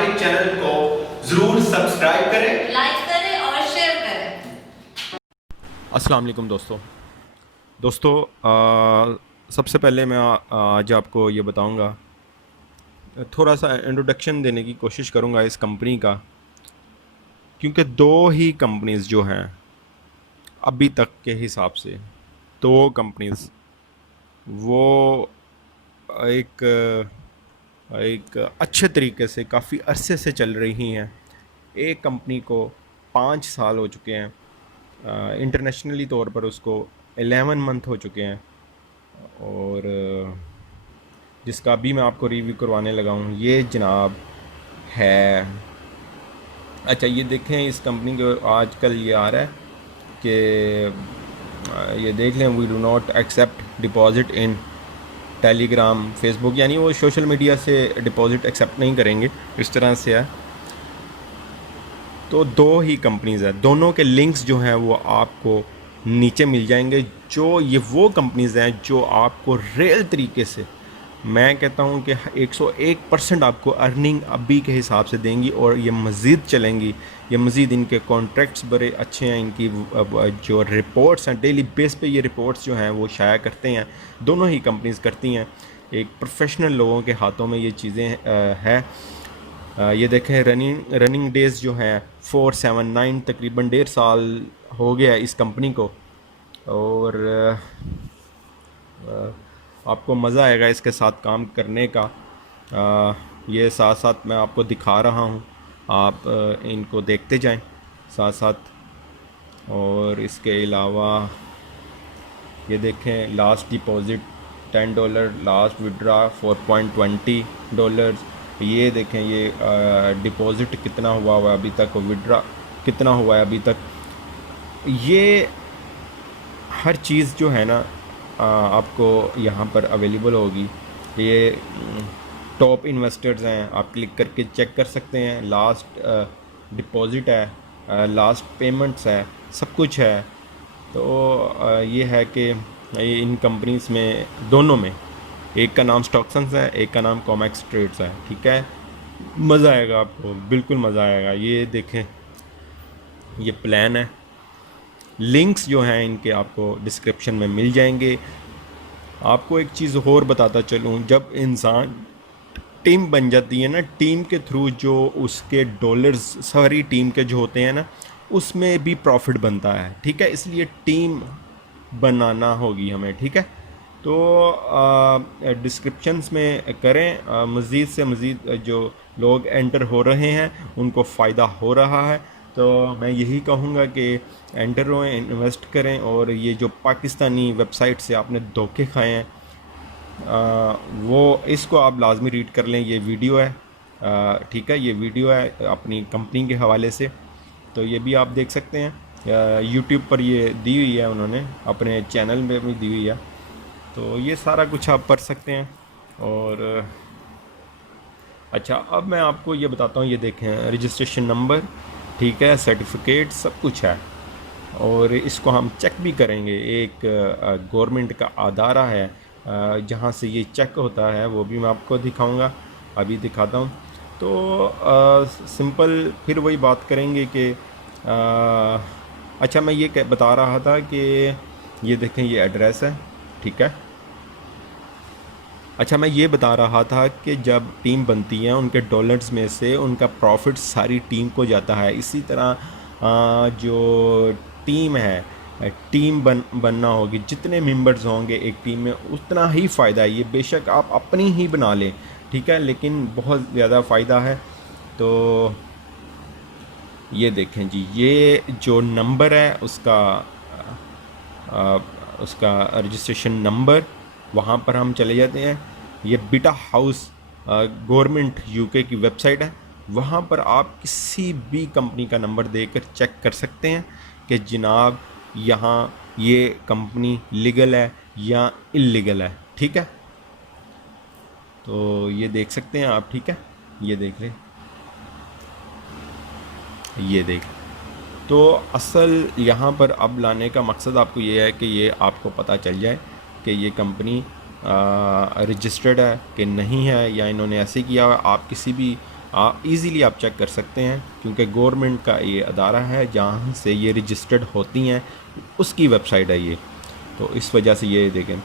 हमारे चैनल को जरूर सब्सक्राइब करें, लाइक करें और शेयर करें। अस्सलाम वालेकुम दोस्तों सबसे पहले मैं आज आपको ये बताऊंगा, थोड़ा सा इंट्रोडक्शन देने की कोशिश करूंगा इस कंपनी का, क्योंकि दो ही कंपनीज़ जो हैं अभी तक के हिसाब से, दो कंपनीज़ वो एक एक अच्छे तरीके से काफ़ी अरसे से चल रही हैं। एक कंपनी को 5 साल हो चुके हैं, इंटरनेशनली तौर पर उसको 11 मंथ हो चुके हैं, और जिसका अभी मैं आपको रिव्यू करवाने लगा हूँ ये जनाब है। अच्छा, ये देखें, इस कंपनी को आजकल ये आ रहा है कि ये देख लें, we do not accept deposit in Telegram, Facebook, यानी वो सोशल मीडिया से डिपॉज़िट एक्सेप्ट नहीं करेंगे, इस तरह से है। तो दो ही कंपनीज़ है, दोनों के लिंक्स जो हैं वो आपको नीचे मिल जाएंगे। जो ये वो कंपनीज़ हैं जो आपको रियल तरीके से, मैं कहता हूँ कि 101% आपको अर्निंग अभी के हिसाब से देंगी, और ये मज़ीद चलेंगी। ये मज़ीद, इनके कॉन्ट्रैक्ट्स बड़े अच्छे हैं, इनकी जो रिपोर्ट्स हैं डेली बेस पे, ये रिपोर्ट्स जो हैं वो शाया करते हैं, दोनों ही कंपनीज़ करती हैं। एक प्रोफेशनल लोगों के हाथों में ये चीज़ें हैं। ये देखें, रनिंग डेज़ जो हैं 479, तकरीबन 1.5 साल हो गया इस कंपनी को, और आपको मज़ा आएगा इसके साथ काम करने का। ये साथ साथ मैं आपको दिखा रहा हूँ, आप इनको देखते जाएं साथ साथ। और इसके अलावा ये देखें, लास्ट डिपॉज़िट $10, लास्ट विड्रा $4.20। ये देखें, ये डिपॉज़िट कितना हुआ है अभी तक, विड्रा कितना हुआ है अभी तक। ये हर चीज़ जो है ना आपको यहाँ पर अवेलेबल होगी। ये टॉप इन्वेस्टर्स हैं, आप क्लिक करके चेक कर सकते हैं। लास्ट डिपॉज़िट है, लास्ट पेमेंट्स है, सब कुछ है। तो ये है कि इन कंपनीज़ में, दोनों में, एक का नाम स्टॉक्सन्स है, एक का नाम कॉमेक्स ट्रेड्स है, ठीक है। मज़ा आएगा आपको, बिल्कुल मज़ा आएगा। ये देखें, ये प्लान है, लिंक्स जो हैं इनके आपको डिस्क्रिप्शन में मिल जाएंगे। आपको एक चीज़ और बताता चलूँ, जब इंसान टीम बन जाती है ना, टीम के थ्रू जो उसके डॉलर्स सारी टीम के जो होते हैं ना, उसमें भी प्रॉफिट बनता है, ठीक है। इसलिए टीम बनाना होगी हमें, ठीक है। तो डिस्क्रिप्शंस में करें, मज़ीद से मज़ीद जो लोग एंटर हो रहे हैं उनको फ़ायदा हो रहा है। तो मैं यही कहूँगा कि एंटर होएं, इन्वेस्ट करें, और ये जो पाकिस्तानी वेबसाइट से आपने धोखे खाए हैं, वो इसको आप लाजमी रीड कर लें। ये वीडियो है, ठीक है, ये वीडियो है अपनी कंपनी के हवाले से, तो ये भी आप देख सकते हैं। यूट्यूब पर ये दी हुई है, उन्होंने अपने चैनल में भी दी हुई है, तो ये सारा कुछ आप पढ़ सकते हैं। और अच्छा, अब मैं आपको ये बताता हूँ, ये देखें, रजिस्ट्रेशन नंबर, ठीक है, सर्टिफिकेट, सब कुछ है, और इसको हम चेक भी करेंगे। एक गवर्नमेंट का अदारा है जहाँ से ये चेक होता है, वो भी मैं आपको दिखाऊंगा, अभी दिखाता हूँ। तो सिंपल फिर वही बात करेंगे कि अच्छा, मैं ये बता रहा था कि ये देखें, ये एड्रेस है, ठीक है। अच्छा, मैं ये बता रहा था कि जब टीम बनती है, उनके डॉलर्स में से उनका प्रॉफिट सारी टीम को जाता है। इसी तरह जो टीम है, टीम बनना होगी, जितने मेंबर्स होंगे एक टीम में उतना ही फ़ायदा है। ये बेशक आप अपनी ही बना लें, ठीक है, लेकिन बहुत ज़्यादा फ़ायदा है। तो ये देखें जी, ये जो नंबर है उसका रजिस्ट्रेशन नंबर, वहाँ पर हम चले जाते हैं। ये बीटा हाउस गवर्नमेंट यूके की वेबसाइट है, वहाँ पर आप किसी भी कंपनी का नंबर देकर चेक कर सकते हैं कि जनाब यहाँ ये कंपनी लीगल है या इल्लीगल है, ठीक है। तो ये देख सकते हैं आप, ठीक है, ये देख लें, ये देख। तो असल यहाँ पर अब लाने का मकसद आपको ये है कि ये आपको पता चल जाए कि ये कंपनी रजिस्टर्ड है कि नहीं है, या इन्होंने ऐसे किया। आप किसी भी आप इजीली आप चेक कर सकते हैं, क्योंकि गवर्नमेंट का ये अदारा है जहाँ से ये रजिस्टर्ड होती हैं, उसकी वेबसाइट है ये। तो इस वजह से ये देखें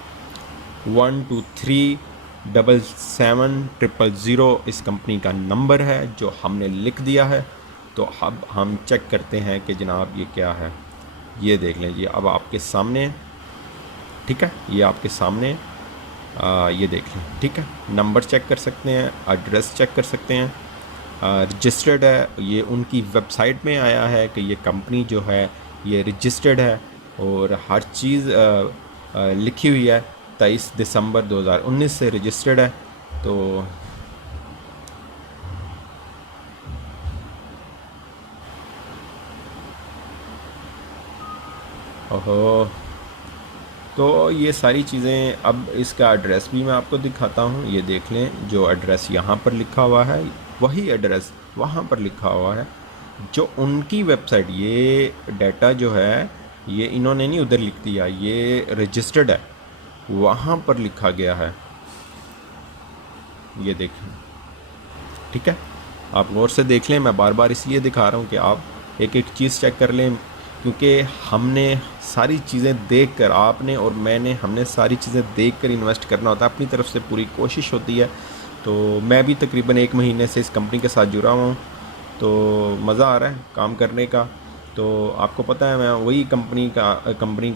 12377000 इस कंपनी का नंबर है जो हमने लिख दिया है। तो अब हम चेक करते हैं कि जनाब ये क्या है। ये देख लें, ये अब आपके सामने, ठीक है, ये आपके सामने ये देख लें, ठीक है। नंबर चेक कर सकते हैं, एड्रेस चेक कर सकते हैं, रजिस्टर्ड है, ये उनकी वेबसाइट में आया है कि ये कंपनी जो है ये रजिस्टर्ड है और हर चीज़ लिखी हुई है। 23 दिसंबर 2019 से रजिस्टर्ड है। तो ओहो, तो ये सारी चीज़ें, अब इसका एड्रेस भी मैं आपको दिखाता हूँ। ये देख लें, जो एड्रेस यहाँ पर लिखा हुआ है वही एड्रेस वहाँ पर लिखा हुआ है जो उनकी वेबसाइट। ये डाटा जो है ये इन्होंने नहीं उधर लिख दिया, ये रजिस्टर्ड है, वहाँ पर लिखा गया है। ये देखें, ठीक है, आप गौर से देख लें। मैं बार बार इसलिए दिखा रहा हूँ कि आप एक एक चीज़ चेक कर लें, क्योंकि हमने सारी चीज़ें देखकर, आपने और मैंने, हमने सारी चीज़ें देखकर इन्वेस्ट करना होता है। अपनी तरफ से पूरी कोशिश होती है। तो मैं भी तकरीबन 1 महीने से इस कंपनी के साथ जुड़ा हुआ हूँ, तो मज़ा आ रहा है काम करने का। तो आपको पता है मैं वही कंपनी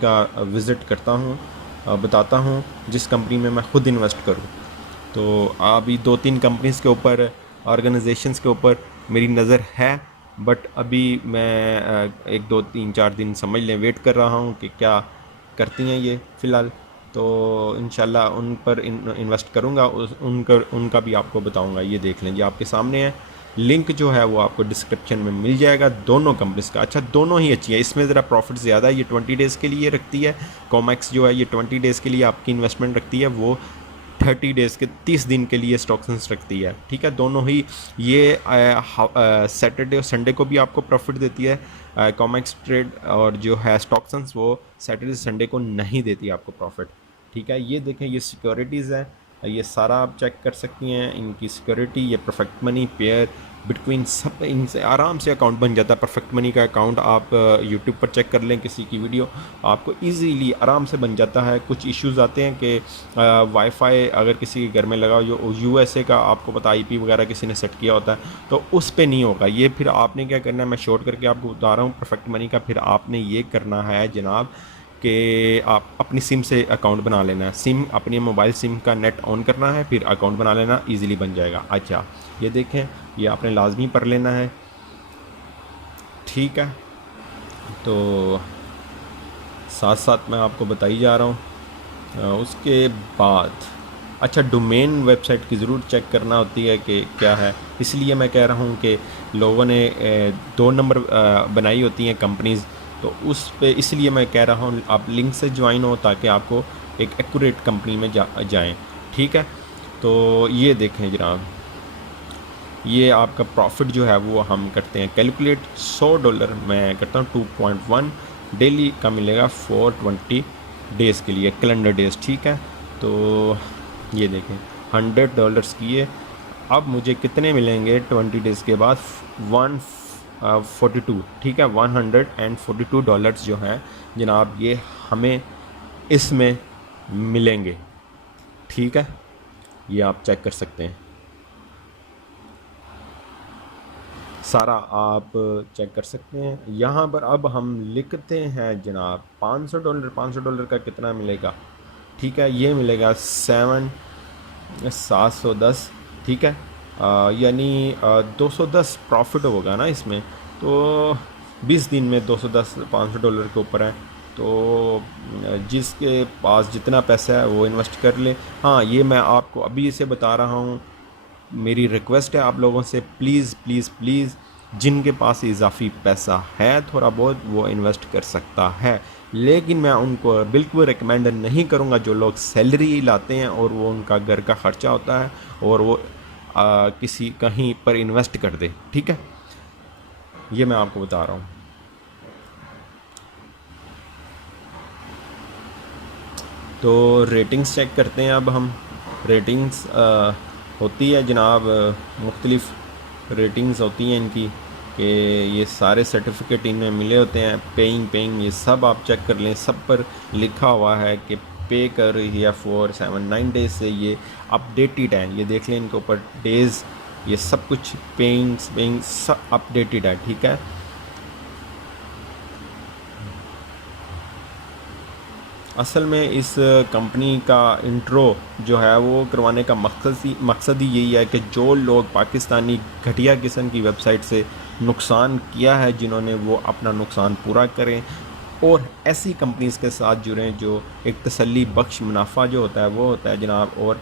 का विज़िट करता हूँ, बताता हूँ जिस कंपनी में मैं ख़ुद इन्वेस्ट करूँ। तो अभी 2-3 कंपनीज़ के ऊपर, ऑर्गेनाइजेशंस के ऊपर मेरी नज़र है, बट अभी मैं 1-2-3-4 दिन समझ लें वेट कर रहा हूँ कि क्या करती हैं ये फ़िलहाल। तो इंशाल्लाह उन पर इन्वेस्ट करूँगा, उनका भी आपको बताऊँगा। ये देख लें, ये आपके सामने है। लिंक जो है वो आपको डिस्क्रिप्शन में मिल जाएगा दोनों कंपनीज़ का। अच्छा, दोनों ही अच्छी है, इसमें ज़रा प्रॉफिट ज़्यादा है। ये 20 डेज़ के लिए रखती है, कॉमेक्स जो है ये 20 डेज़ के लिए आपकी इन्वेस्टमेंट रखती है, वो 30 डेज़ के 30 दिन के लिए स्टॉक्स रखती है, ठीक है। दोनों ही ये सैटरडे और संडे को भी आपको प्रॉफिट देती है कॉमेक्स ट्रेड, और जो है स्टॉक्स वो सैटरडे संडे को नहीं देती आपको प्रॉफिट, ठीक है। ये देखें, ये सिक्योरिटीज़ है, ये सारा आप चेक कर सकती हैं इनकी सिक्योरिटी। ये परफेक्ट मनी, पेयर, बिटकॉइन, सब इनसे आराम से अकाउंट बन जाता है। परफेक्ट मनी का अकाउंट आप यूट्यूब पर चेक कर लें, किसी की वीडियो, आपको इजीली आराम से बन जाता है। कुछ इश्यूज़ आते हैं कि वाईफाई अगर किसी के घर में लगा, जो यूएसए का आपको पता आईपी वगैरह किसी ने सेट किया होता है, तो उस पे नहीं होगा ये। फिर आपने क्या करना है, मैं शॉर्ट करके आपको बता रहा हूँ परफेक्ट मनी का। फिर आपने ये करना है जनाब कि आप अपनी सिम से अकाउंट बना लेना है। सिम, अपनी मोबाइल सिम का नेट ऑन करना है, फिर अकाउंट बना लेना, इजीली बन जाएगा। अच्छा, ये देखें, ये आपने लाजमी पढ़ लेना है, ठीक है। तो साथ साथ मैं आपको बताई जा रहा हूँ। उसके बाद अच्छा, डोमेन वेबसाइट की ज़रूर चेक करना होती है कि क्या है, इसलिए मैं कह रहा हूँ कि लोगों ने 2 नंबर बनाई होती हैं कंपनीज़, तो उस पे इसलिए मैं कह रहा हूँ आप लिंक से ज्वाइन हो ताकि आपको एक एक्यूरेट कंपनी में जाएं, ठीक है। तो ये देखें जनाब, ये आपका प्रॉफिट जो है वो हम करते हैं कैलकुलेट। $100 मैं करता हूँ 2.1 डेली का मिलेगा 420 डेज़ के लिए, कैलेंडर डेज़, ठीक है। तो ये देखें $100 किए, अब मुझे कितने मिलेंगे 20 डेज़ के बाद? 142, ठीक है। $142 जो हैं जनाब, ये हमें इसमें मिलेंगे, ठीक है। ये आप चेक कर सकते हैं, सारा आप चेक कर सकते हैं यहाँ पर। अब हम लिखते हैं जनाब $500 का कितना मिलेगा, ठीक है। ये मिलेगा 710, ठीक है। यानी 210 प्रॉफिट होगा ना इसमें। तो 20 दिन में 210 $500 के ऊपर है। तो जिसके पास जितना पैसा है वो इन्वेस्ट कर ले। हाँ, ये मैं आपको अभी इसे बता रहा हूँ, मेरी रिक्वेस्ट है आप लोगों से, प्लीज़ प्लीज़ प्लीज़, जिनके पास इजाफी पैसा है थोड़ा बहुत, वो इन्वेस्ट कर सकता है। लेकिन मैं उनको बिल्कुल रिकमेंड नहीं करूँगा जो लोग सैलरी लाते हैं और वो उनका घर का ख़र्चा होता है और वो किसी कहीं पर इन्वेस्ट कर दे, ठीक है। ये मैं आपको बता रहा हूँ। तो रेटिंग्स चेक करते हैं अब हम। रेटिंग्स होती है जनाब मुख्तलिफ़ रेटिंग्स होती हैं इनकी कि ये सारे सर्टिफिकेट इनमें मिले होते हैं, पेइंग ये सब आप चेक कर लें, सब पर लिखा हुआ है कि पे कर रही है 4-7-9 डेज से, ये अपडेटेड है। ये देख लें इनके ऊपर डेज़, ये सब कुछ पेइंग सब अपडेटेड है, ठीक है। असल में इस कंपनी का इंट्रो जो है वो करवाने का मकसद ही यही है कि जो लोग पाकिस्तानी घटिया किस्म की वेबसाइट से नुकसान किया है, जिन्होंने वो अपना नुकसान पूरा करें और ऐसी कंपनीज़ के साथ जुड़ें जो एक तसल्ली बख्श मुनाफा जो होता है वो होता है जनाब। और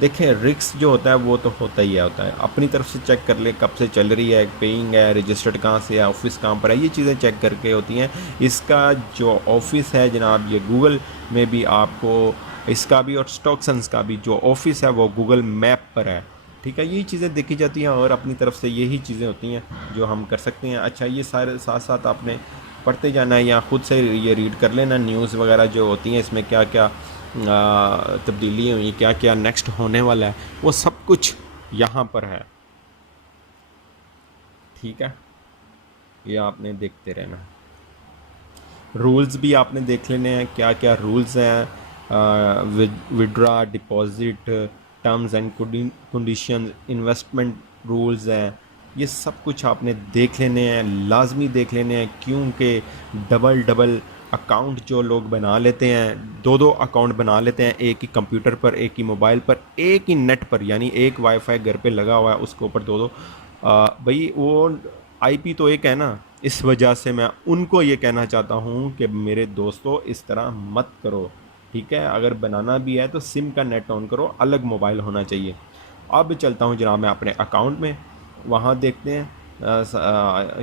देखें, रिस्क जो होता है वो तो होता ही होता है। अपनी तरफ से चेक कर ले कब से चल रही है, पेइंग है, रजिस्टर्ड कहाँ से है, ऑफिस कहाँ पर है, ये चीज़ें चेक करके होती हैं। इसका जो ऑफिस है जनाब, ये गूगल में भी आपको इसका भी और स्टॉक्सन्स का भी जो ऑफिस है वो गूगल मैप पर है, ठीक है। यही चीज़ें देखी जाती हैं और अपनी तरफ से यही चीज़ें होती हैं जो हम कर सकते हैं। अच्छा, ये सारे साथ साथ आपने पढ़ते जाना है या ख़ुद से ये रीड कर लेना, न्यूज़ वगैरह जो होती हैं इसमें क्या क्या तब्दीली हुई, क्या क्या नेक्स्ट होने वाला है, वो सब कुछ यहाँ पर है, ठीक है। ये आपने देखते रहना। रूल्स भी आपने देख लेने हैं, क्या क्या रूल्स हैं, withdraw, deposit, terms and condition, investment rules हैं, ये सब कुछ आपने देख लेने हैं, लाजमी देख लेने हैं। क्योंकि डबल अकाउंट जो लोग बना लेते हैं, दो अकाउंट बना लेते हैं, एक ही कंप्यूटर पर, एक ही मोबाइल पर, एक ही नेट पर, यानी एक वाईफाई घर पे लगा हुआ है उसके ऊपर दो भाई वो आईपी तो एक है ना। इस वजह से मैं उनको ये कहना चाहता हूँ कि मेरे दोस्तों इस तरह मत करो, ठीक है। अगर बनाना भी है तो सिम का नेट ऑन करो, अलग मोबाइल होना चाहिए। अब चलता हूँ जनाब मैं अपने अकाउंट में, वहाँ देखते हैं।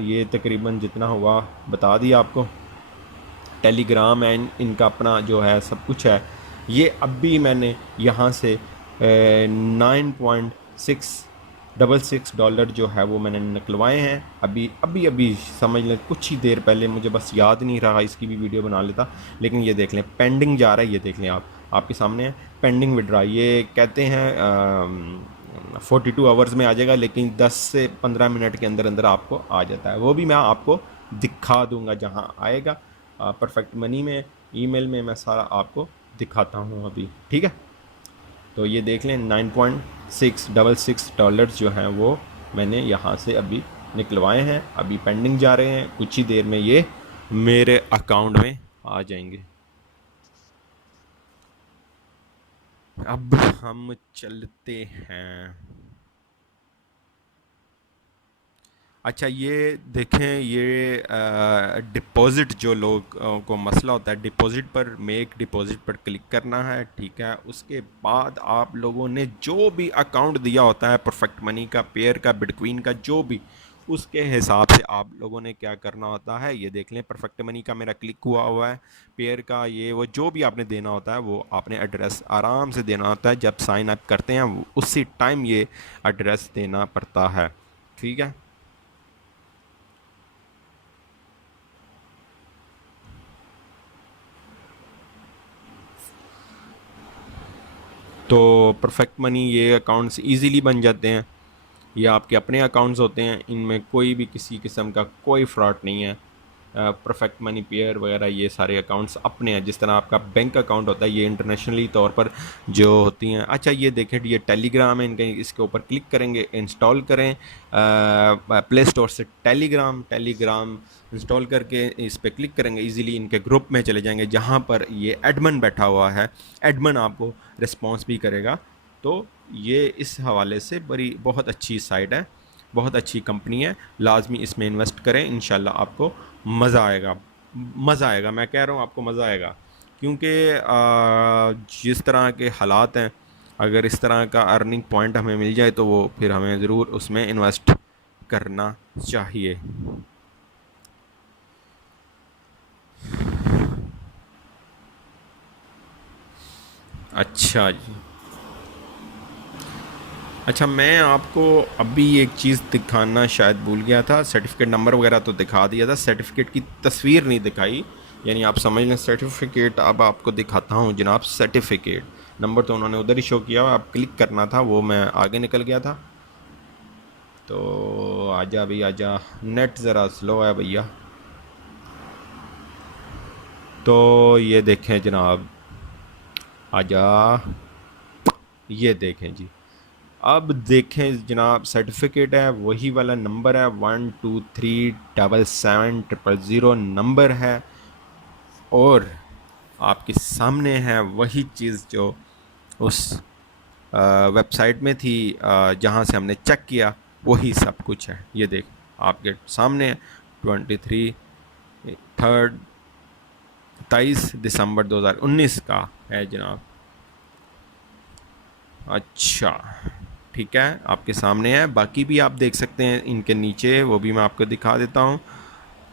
ये तकरीबन जितना हुआ बता दिया आपको। टेलीग्राम है इनका अपना जो है, सब कुछ है। ये अब भी मैंने यहाँ से $9.666 जो है वो मैंने निकलवाए हैं अभी समझ लें कुछ ही देर पहले। मुझे बस याद नहीं रहा, इसकी भी वीडियो बना लेता। लेकिन ये देख लें, पेंडिंग जा रहा है, ये देख लें आपके सामने है पेंडिंग विड्रा। ये कहते हैं 42 आवर्स में आ जाएगा, लेकिन 10 से 15 मिनट के अंदर अंदर आपको आ जाता है। वो भी मैं आपको दिखा दूंगा जहाँ आएगा। परफेक्ट मनी में, ईमेल में मैं सारा आपको दिखाता हूँ अभी, ठीक है। तो ये देख लें, $9.666 जो हैं वो मैंने यहाँ से अभी निकलवाए हैं, अभी पेंडिंग जा रहे हैं। कुछ ही देर में ये मेरे अकाउंट में आ जाएंगे। अब हम चलते हैं। अच्छा, ये देखें, ये डिपॉज़िट जो लोग को मसला होता है, डिपॉज़िट पर मेक डिपॉज़िट पर क्लिक करना है, ठीक है। उसके बाद आप लोगों ने जो भी अकाउंट दिया होता है, परफेक्ट मनी का, पेयर का, बिटकॉइन का, जो भी, उसके हिसाब से आप लोगों ने क्या करना होता है। ये देख लें, परफेक्ट मनी का मेरा क्लिक हुआ है, पेयर का ये वो जो भी आपने देना होता है वो आपने एड्रेस आराम से देना होता है। जब साइन अप करते हैं उसी टाइम ये एड्रेस देना पड़ता है, ठीक है। तो परफेक्ट मनी ये अकाउंट्स इजीली बन जाते हैं। ये आपके अपने अकाउंट्स होते हैं, इनमें कोई भी किसी किस्म का कोई फ्रॉड नहीं है। परफेक्ट मनी, पेयर वगैरह ये सारे अकाउंट्स अपने हैं। जिस तरह आपका बैंक अकाउंट होता है, ये इंटरनेशनली तौर पर जो होती हैं। अच्छा, ये देखें, ये टेलीग्राम है, इनके इसके ऊपर क्लिक करेंगे, इंस्टॉल करें प्ले स्टोर से टेलीग्राम इंस्टॉल करके इस पर क्लिक करेंगे, इजीली इनके ग्रुप में चले जाएंगे जहाँ पर ये एडमिन बैठा हुआ है। एडमिन आपको रिस्पॉन्स भी करेगा। तो ये इस हवाले से बहुत अच्छी साइट है, बहुत अच्छी कंपनी है। लाजमी इसमें इन्वेस्ट करें, इंशाल्लाह आपको मज़ा आएगा। मैं कह रहा हूँ आपको मज़ा आएगा, क्योंकि जिस तरह के हालात हैं, अगर इस तरह का अर्निंग पॉइंट हमें मिल जाए तो वो फिर हमें ज़रूर उसमें इन्वेस्ट करना चाहिए। अच्छा जी, अच्छा, मैं आपको अभी एक चीज़ दिखाना शायद भूल गया था। सर्टिफिकेट नंबर वगैरह तो दिखा दिया था, सर्टिफिकेट की तस्वीर नहीं दिखाई, यानी आप समझ लें सर्टिफिकेट। अब आपको दिखाता हूँ जनाब, सर्टिफिकेट नंबर तो उन्होंने उधर ही शो किया, आप क्लिक करना था, वो मैं आगे निकल गया था। तो आजा भी आजा, नेट ज़रा स्लो है भैया। तो ये देखें जनाब, आजा, ये देखें जी। अब देखें जनाब, सर्टिफिकेट है वही वाला नंबर है, 12377000 नंबर है, और आपके सामने है वही चीज़ जो उस वेबसाइट में थी, जहाँ से हमने चेक किया, वही सब कुछ है। ये देख आपके सामने 23 दिसंबर 2019 का है जनाब। अच्छा ठीक है, आपके सामने है। बाकी भी आप देख सकते हैं इनके नीचे, वो भी मैं आपको दिखा देता हूँ।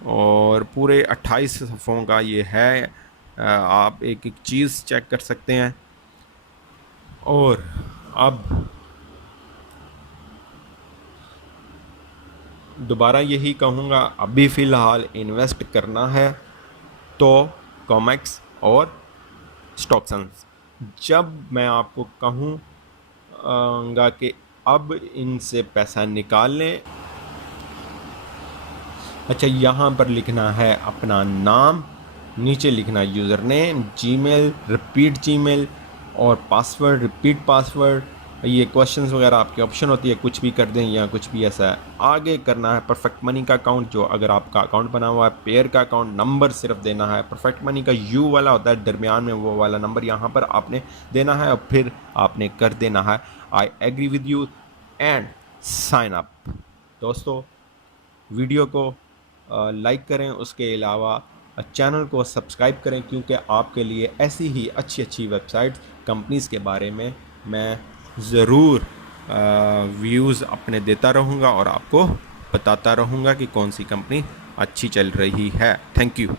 और पूरे 28 सफ़ों का ये है, आप एक एक चीज़ चेक कर सकते हैं। और अब दोबारा यही कहूँगा, अभी फ़िलहाल इन्वेस्ट करना है तो कॉमेक्स और स्टॉक्सन्स। जब मैं आपको कहूँगा कि अब इनसे पैसा निकाल लें, अच्छा यहाँ पर लिखना है अपना नाम, नीचे लिखना user name, Gmail, repeat Gmail और पासवर्ड, रिपीट पासवर्ड। ये क्वेश्चंस वगैरह आपकी ऑप्शन होती है, कुछ भी कर दें या कुछ भी ऐसा है। आगे करना है परफेक्ट मनी का अकाउंट, जो अगर आपका अकाउंट बना हुआ है, पेयर का अकाउंट नंबर सिर्फ देना है। परफेक्ट मनी का यू वाला होता है दरमियान में, वो वाला नंबर यहाँ पर आपने देना है, और फिर आपने कर देना है I agree with you and sign up. दोस्तों वीडियो को लाइक करें, उसके अलावा चैनल को सब्सक्राइब करें, क्योंकि आपके लिए ऐसी ही अच्छी अच्छी वेबसाइट्स, कंपनीज़ के बारे में मैं ज़रूर व्यूज़ अपने देता रहूँगा और आपको बताता रहूँगा कि कौन सी कंपनी अच्छी चल रही है। Thank you.